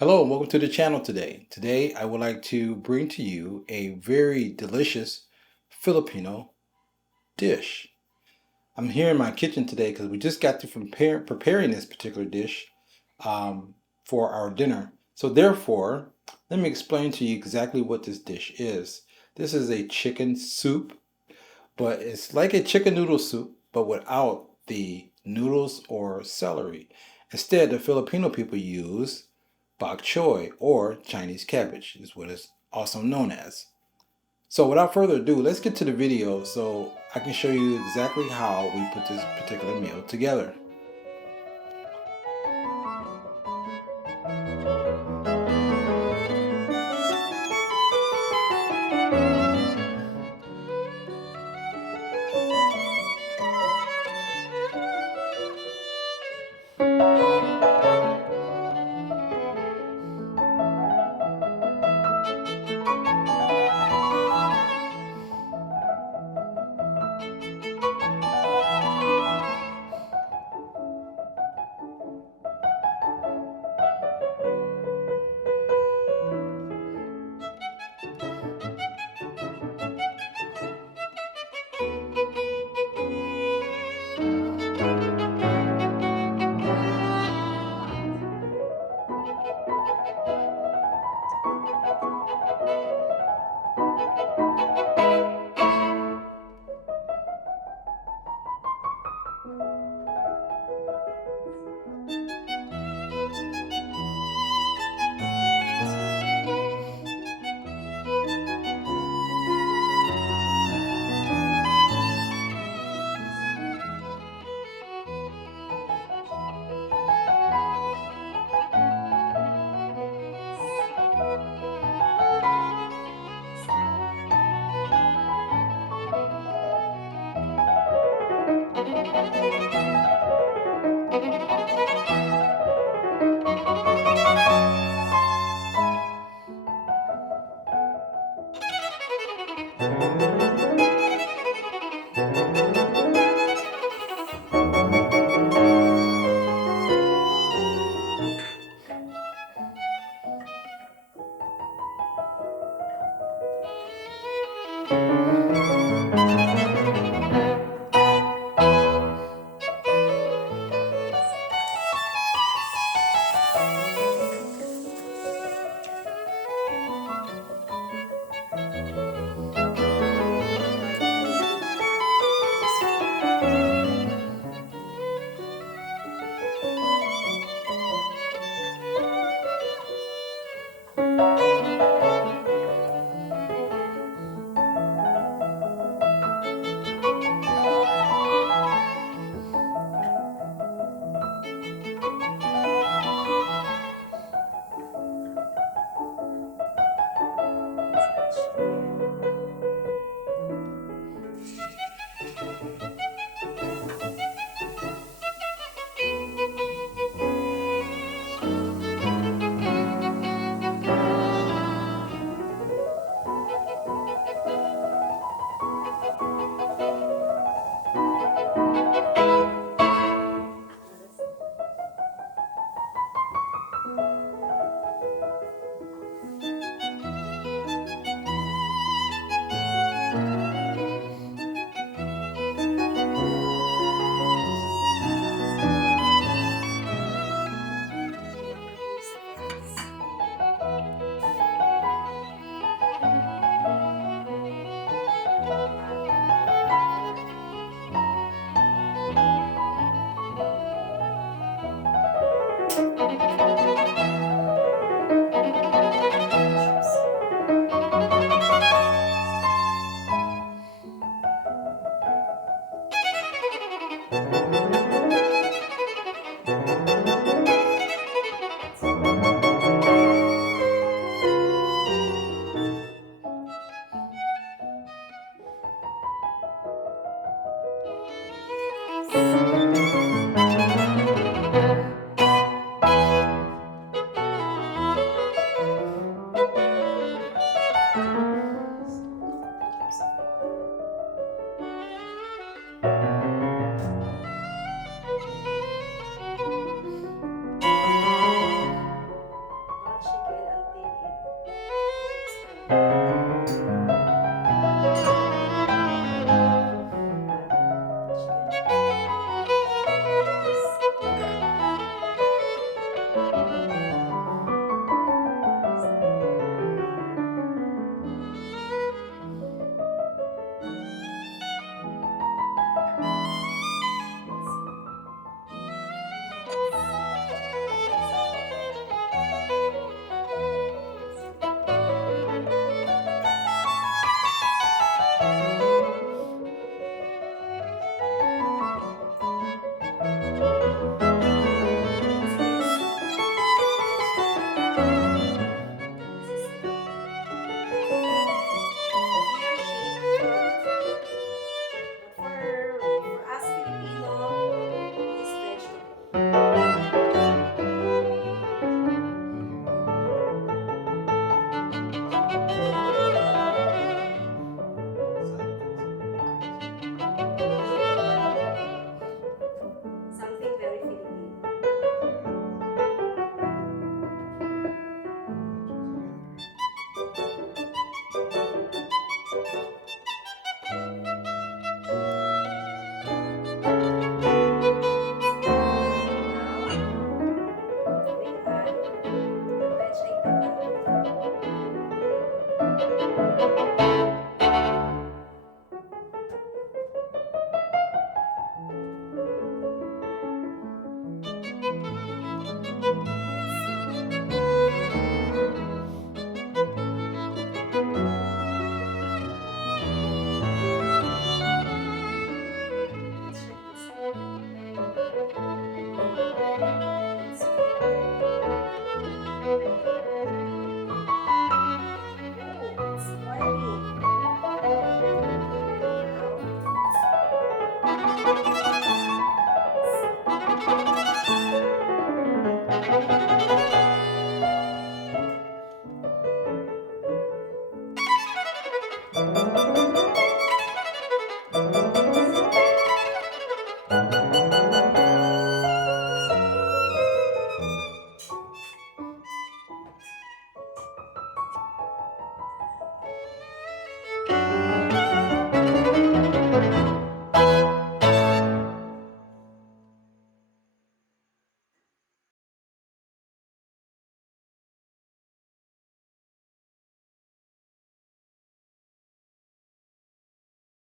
Hello and welcome to the channel today. Today I would like to bring to you a very delicious Filipino dish. I'm here in my kitchen today because we just got through from preparing this particular dish for our dinner. So therefore, let me explain to you exactly what this dish is. This is a chicken soup, but it's like a chicken noodle soup, but without the noodles or celery. Instead, the Filipino people use bok choy or Chinese cabbage is what it's also known as. So without further ado, let's get to the video so I can show you exactly how we put this particular meal together.